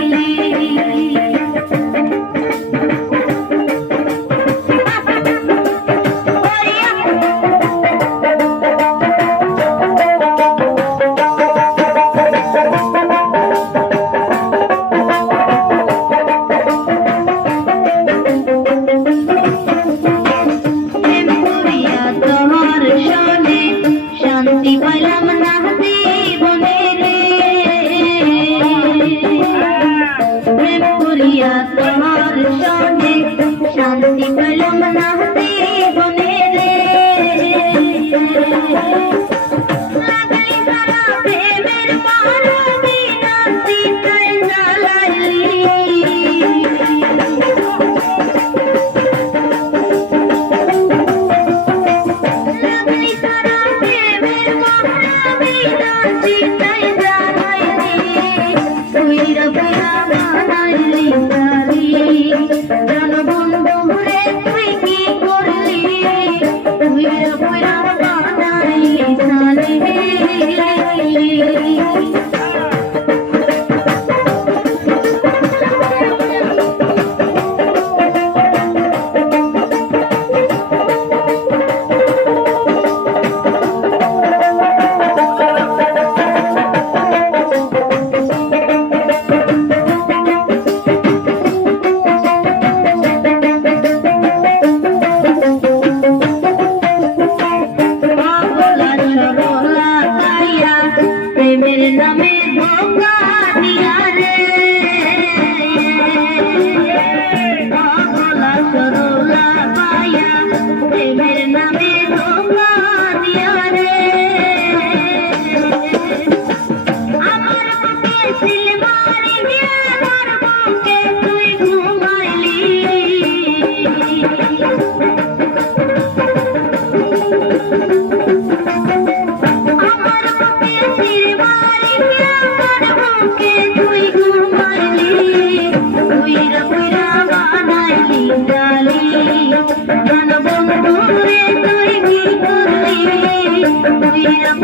मेरी Thank you. Yeah.